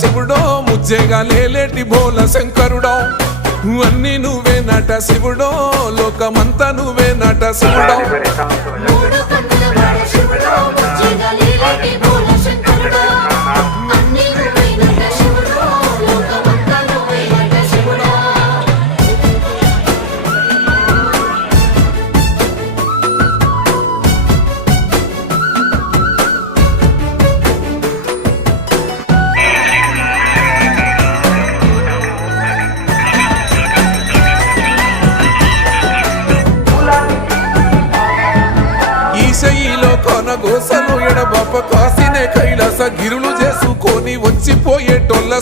శివుడో ముజ్జేగా లేలేటి బోల శంకరుడో అన్ని నువ్వేనట శివుడో లోకమంతా నువ్వేనట శివుడో ఈశయిలో కొనగోసలు ఎడబాప కాసినే కైలాస గిరులు చేసుకొని వచ్చిపోయేటోళ్ళ